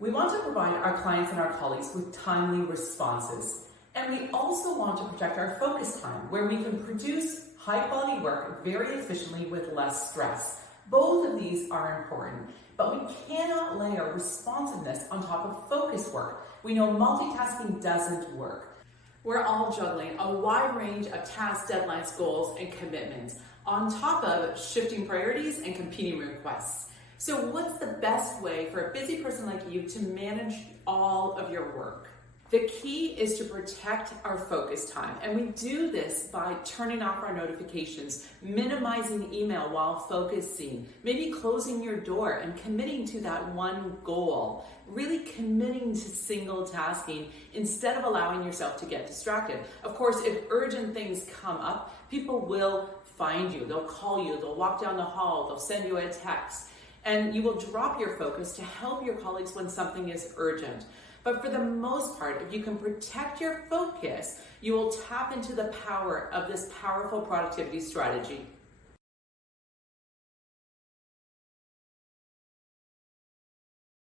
We want to provide our clients and our colleagues with timely responses. And we also want to protect our focus time, where we can produce high-quality work very efficiently with less stress. Both of these are important, but we cannot layer responsiveness on top of focus work. We know multitasking doesn't work. We're all juggling a wide range of tasks, deadlines, goals, and commitments, on top of shifting priorities and competing requests. So what's the best way for a busy person like you to manage all of your work? The key is to protect our focus time, and we do this by turning off our notifications, minimizing email while focusing, maybe closing your door and committing to that one goal, really committing to single tasking instead of allowing yourself to get distracted. Of course, if urgent things come up, people will find you, they'll call you, they'll walk down the hall, they'll send you a text, and you will drop your focus to help your colleagues when something is urgent. But for the most part, if you can protect your focus, you will tap into the power of this powerful productivity strategy.